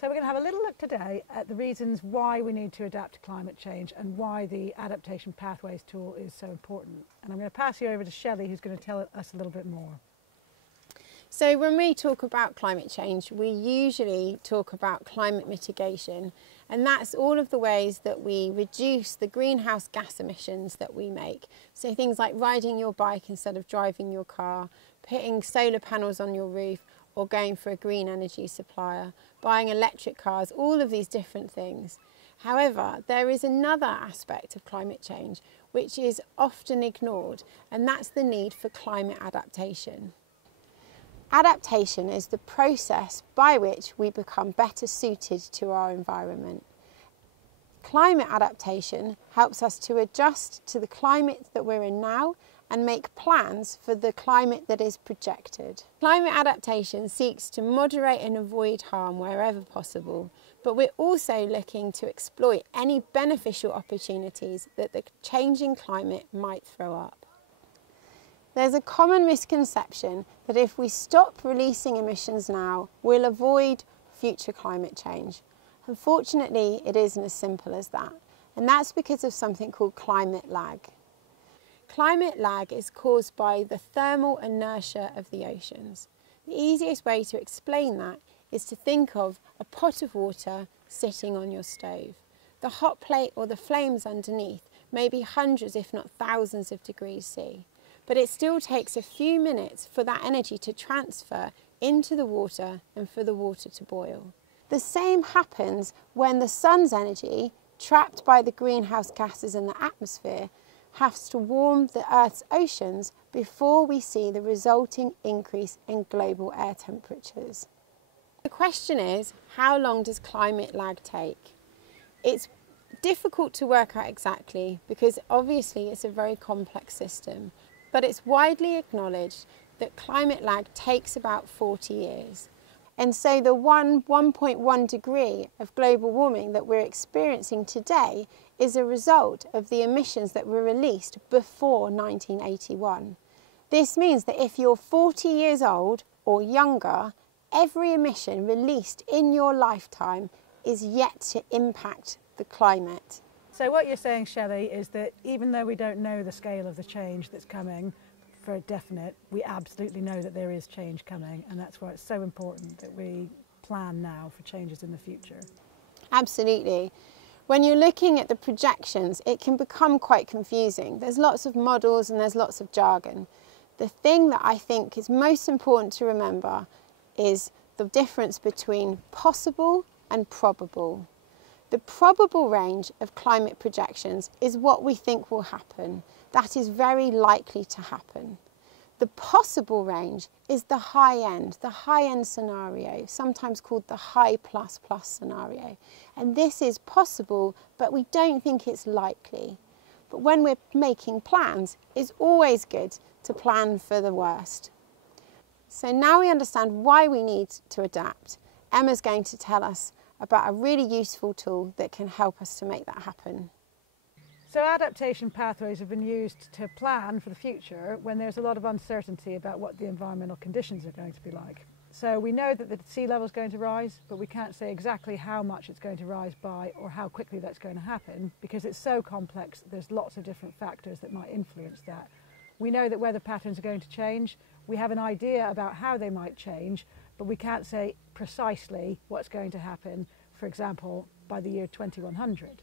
So we're going to have a little look today at the reasons why we need to adapt to climate change and why the Adaptation Pathways tool is so important. And I'm going to pass you over to Shelley, who's going to tell us a little bit more. So when we talk about climate change, we usually talk about climate mitigation, and that's all of the ways that we reduce the greenhouse gas emissions that we make. So things like riding your bike instead of driving your car, putting solar panels on your roof, or going for a green energy supplier, buying electric cars, all of these different things. However, there is another aspect of climate change which is often ignored, and that's the need for climate adaptation. Adaptation is the process by which we become better suited to our environment. Climate adaptation helps us to adjust to the climate that we're in now and make plans for the climate that is projected. Climate adaptation seeks to moderate and avoid harm wherever possible, but we're also looking to exploit any beneficial opportunities that the changing climate might throw up. There's a common misconception that if we stop releasing emissions now, we'll avoid future climate change. Unfortunately, it isn't as simple as that, and that's because of something called climate lag. Climate lag is caused by the thermal inertia of the oceans. The easiest way to explain that is to think of a pot of water sitting on your stove. The hot plate or the flames underneath may be hundreds if not thousands of degrees C, but it still takes a few minutes for that energy to transfer into the water and for the water to boil. The same happens when the sun's energy, trapped by the greenhouse gases in the atmosphere, has to warm the Earth's oceans before we see the resulting increase in global air temperatures. The question is, how long does climate lag take? It's difficult to work out exactly because obviously it's a very complex system, but it's widely acknowledged that climate lag takes about 40 years. And so the 1.1 degree of global warming that we're experiencing today is a result of the emissions that were released before 1981. This means that if you're 40 years old or younger, every emission released in your lifetime is yet to impact the climate. So what you're saying, Shelley, is that even though we don't know the scale of the change that's coming for a definite, we absolutely know that there is change coming, and that's why it's so important that we plan now for changes in the future. Absolutely. When you're looking at the projections, it can become quite confusing. There's lots of models and there's lots of jargon. The thing that I think is most important to remember is the difference between possible and probable. The probable range of climate projections is what we think will happen. That is very likely to happen. The possible range is the high-end scenario, sometimes called the high plus plus scenario. And this is possible, but we don't think it's likely. But when we're making plans, it's always good to plan for the worst. So now we understand why we need to adapt. Emma's going to tell us about a really useful tool that can help us to make that happen. So adaptation pathways have been used to plan for the future when there's a lot of uncertainty about what the environmental conditions are going to be like. So we know that the sea level is going to rise, but we can't say exactly how much it's going to rise by or how quickly that's going to happen because it's so complex. There's lots of different factors that might influence that. We know that weather patterns are going to change. We have an idea about how they might change, but we can't say precisely what's going to happen, for example, by the year 2100.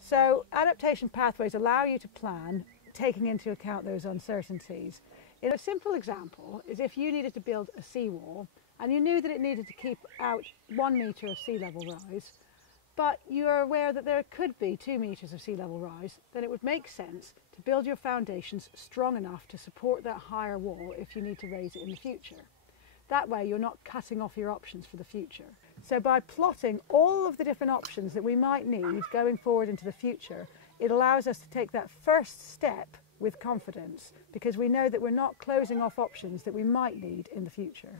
So adaptation pathways allow you to plan, taking into account those uncertainties. In a simple example is if you needed to build a seawall and you knew that it needed to keep out 1 metre of sea level rise, but you are aware that there could be 2 metres of sea level rise, then it would make sense to build your foundations strong enough to support that higher wall if you need to raise it in the future. That way you're not cutting off your options for the future. So by plotting all of the different options that we might need going forward into the future, it allows us to take that first step with confidence because we know that we're not closing off options that we might need in the future.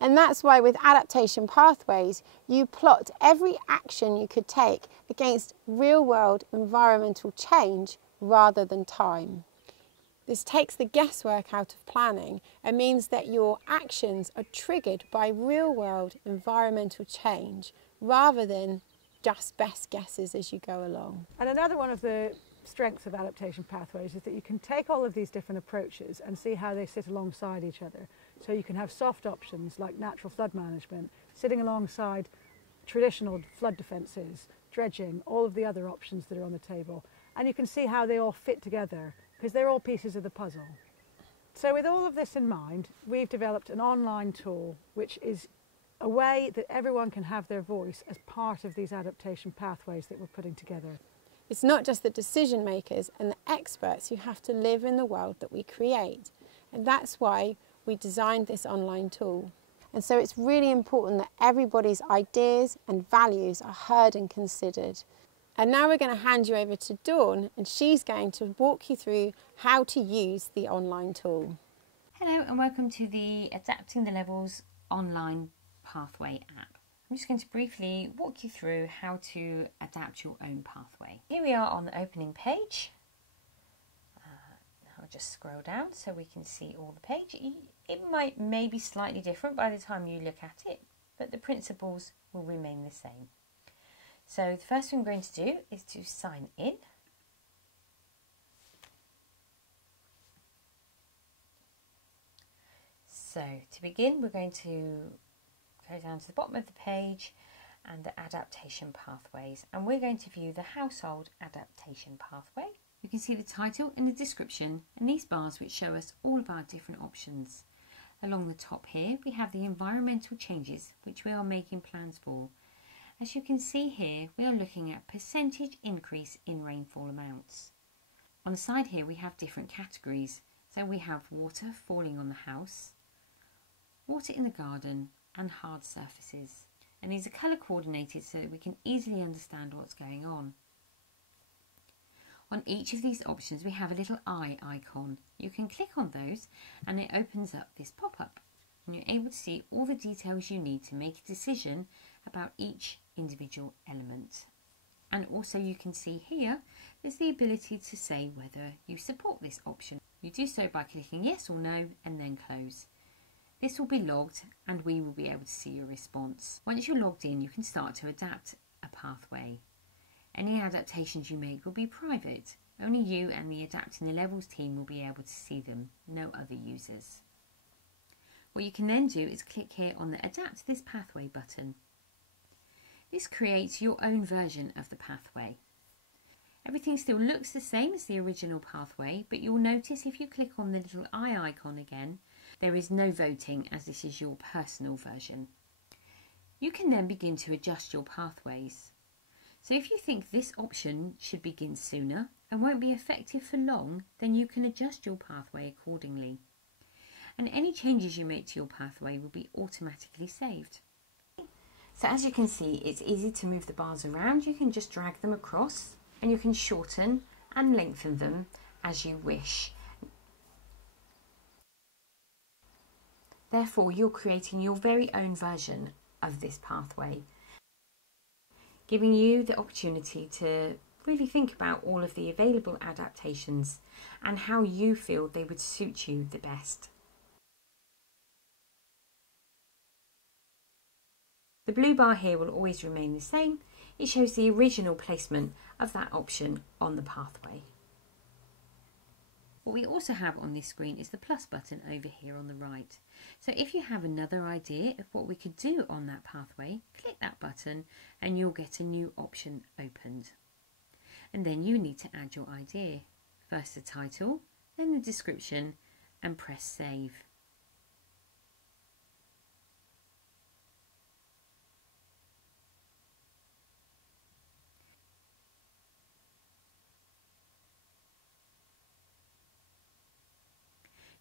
And that's why with adaptation pathways, you plot every action you could take against real-world environmental change rather than time. This takes the guesswork out of planning and means that your actions are triggered by real-world environmental change rather than just best guesses as you go along. And another one of the strengths of adaptation pathways is that you can take all of these different approaches and see how they sit alongside each other. So you can have soft options like natural flood management sitting alongside traditional flood defences, dredging, all of the other options that are on the table. And you can see how they all fit together because they're all pieces of the puzzle. So with all of this in mind, we've developed an online tool which is a way that everyone can have their voice as part of these adaptation pathways that we're putting together. It's not just the decision makers and the experts who have to live in the world that we create. And that's why we designed this online tool. And so it's really important that everybody's ideas and values are heard and considered. And now we're going to hand you over to Dawn, and she's going to walk you through how to use the online tool. Hello and welcome to the Adapting the Levels online pathway app. I'm just going to briefly walk you through how to adapt your own pathway. Here we are on the opening page. I'll just scroll down so we can see all the page. It may be slightly different by the time you look at it, but the principles will remain the same. So the first thing we're going to do is to sign in. So to begin, we're going to go down to the bottom of the page and the adaptation pathways, and we're going to view the household adaptation pathway. You can see the title and the description and these bars which show us all of our different options. Along the top here we have the environmental changes which we are making plans for. As you can see here, we are looking at percentage increase in rainfall amounts. On the side here we have different categories. So we have water falling on the house, water in the garden and hard surfaces. And these are colour coordinated so that we can easily understand what's going on. On each of these options we have a little eye icon. You can click on those and it opens up this pop-up. And you're able to see all the details you need to make a decision about each individual element. And also you can see here there's the ability to say whether you support this option. You do so by clicking yes or no and then close. This will be logged and we will be able to see your response. Once you're logged in, you can start to adapt a pathway. Any adaptations you make will be private. Only you and the Adapting the Levels team will be able to see them, no other users. What you can then do is click here on the Adapt this pathway button. This creates your own version of the pathway. Everything still looks the same as the original pathway, but you'll notice if you click on the little eye icon again, there is no voting as this is your personal version. You can then begin to adjust your pathways. So if you think this option should begin sooner and won't be effective for long, then you can adjust your pathway accordingly. And any changes you make to your pathway will be automatically saved. So as you can see, it's easy to move the bars around. You can just drag them across and you can shorten and lengthen them as you wish. Therefore, you're creating your very own version of this pathway, giving you the opportunity to really think about all of the available adaptations and how you feel they would suit you the best. The blue bar here will always remain the same. It shows the original placement of that option on the pathway. What we also have on this screen is the plus button over here on the right. So if you have another idea of what we could do on that pathway, click that button and you'll get a new option opened. And then you need to add your idea. First the title, then the description, and press save.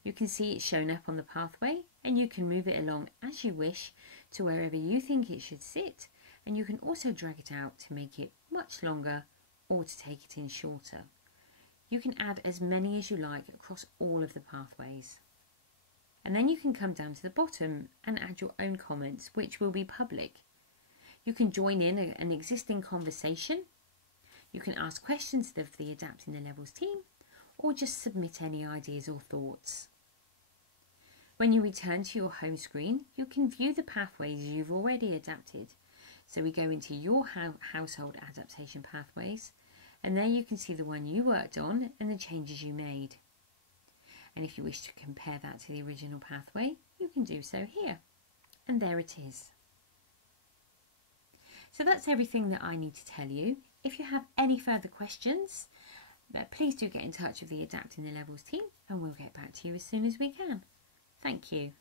You can see it shown up on the pathway and you can move it along as you wish to wherever you think it should sit, and you can also drag it out to make it much longer or to take it in shorter. You can add as many as you like across all of the pathways. And then you can come down to the bottom and add your own comments, which will be public. You can join in an existing conversation. You can ask questions of the Adapting the Levels team, or just submit any ideas or thoughts. When you return to your home screen, you can view the pathways you've already adapted. So we go into your household adaptation pathways, and there you can see the one you worked on and the changes you made. And if you wish to compare that to the original pathway, you can do so here. And there it is. So that's everything that I need to tell you. If you have any further questions, please do get in touch with the Adapting the Levels team and we'll get back to you as soon as we can. Thank you.